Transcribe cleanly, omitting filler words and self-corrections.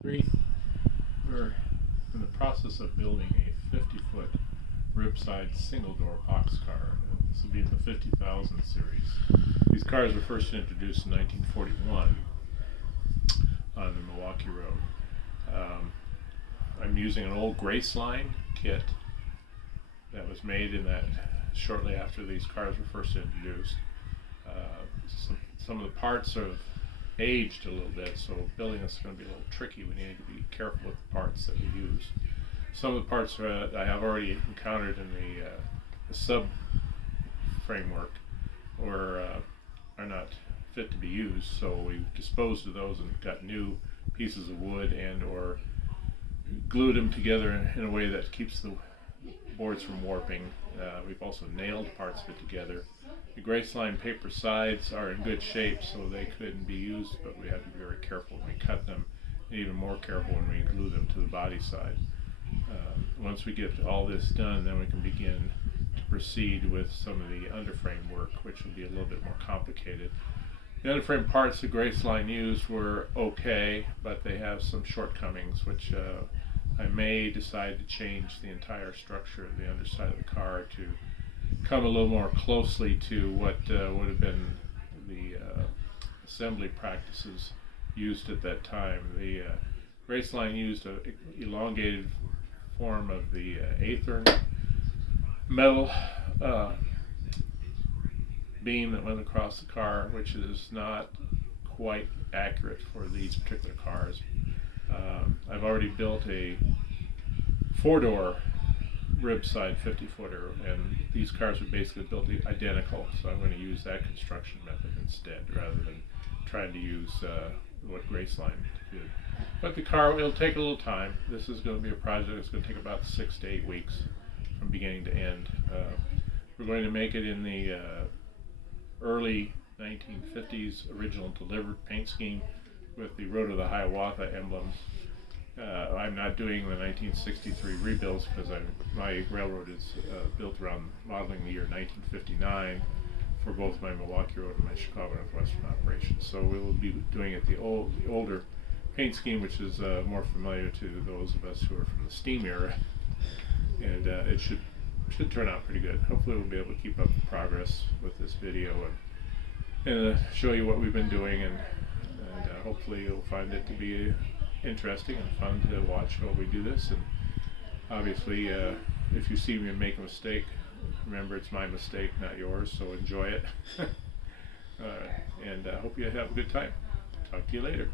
Three. We're in the process of building a 50-foot ribside single-door boxcar. This will be the 50,000 series. These cars were first introduced in 1941 on the Milwaukee Road. I'm using an old Graceline kit that was made in that shortly after these cars were first introduced. Some of the parts have aged a little bit, so building this is going to be a little tricky. We need to be careful with the parts that we use. Some of the parts I have already encountered in the sub framework are not fit to be used, so we've disposed of those and got new pieces of wood and or glued them together in a way that keeps the boards from warping. We've also nailed parts of it together. The Graceline paper sides are in good shape, so they couldn't be used, but we have to be very careful when we cut them, and even more careful when we glue them to the body side. Once we get all this done, then we can begin to proceed with some of the underframe work, which will be a little bit more complicated. The underframe parts the Graceline used were okay, but they have some shortcomings, which I may decide to change the entire structure of the underside of the car to come a little more closely to what would have been the assembly practices used at that time. The Graceline used an elongated form of the Aethern metal beam that went across the car, which is not quite accurate for these particular cars. I've already built a 4-door ribside 50-footer, and these cars are basically built identical, so I'm going to use that construction method instead rather than trying to use what Graceline did. But the car, it'll take a little time. This is going to be a project that's going to take about 6 to 8 weeks from beginning to end. We're going to make it in the early 1950s original delivered paint scheme with the Road of the Hiawatha emblem. I'm not doing the 1963 rebuilds because my railroad is built around modeling the year 1959 for both my Milwaukee Road and my Chicago Northwestern operations. So we will be doing it the older paint scheme, which is more familiar to those of us who are from the steam era, and it should turn out pretty good. Hopefully we'll be able to keep up the progress with this video and show you what we've been doing, and hopefully you'll find it to be interesting and fun to watch while we do this. And obviously if you see me make a mistake, remember it's my mistake, not yours, so enjoy it. And hope you have a good time. Talk to you later.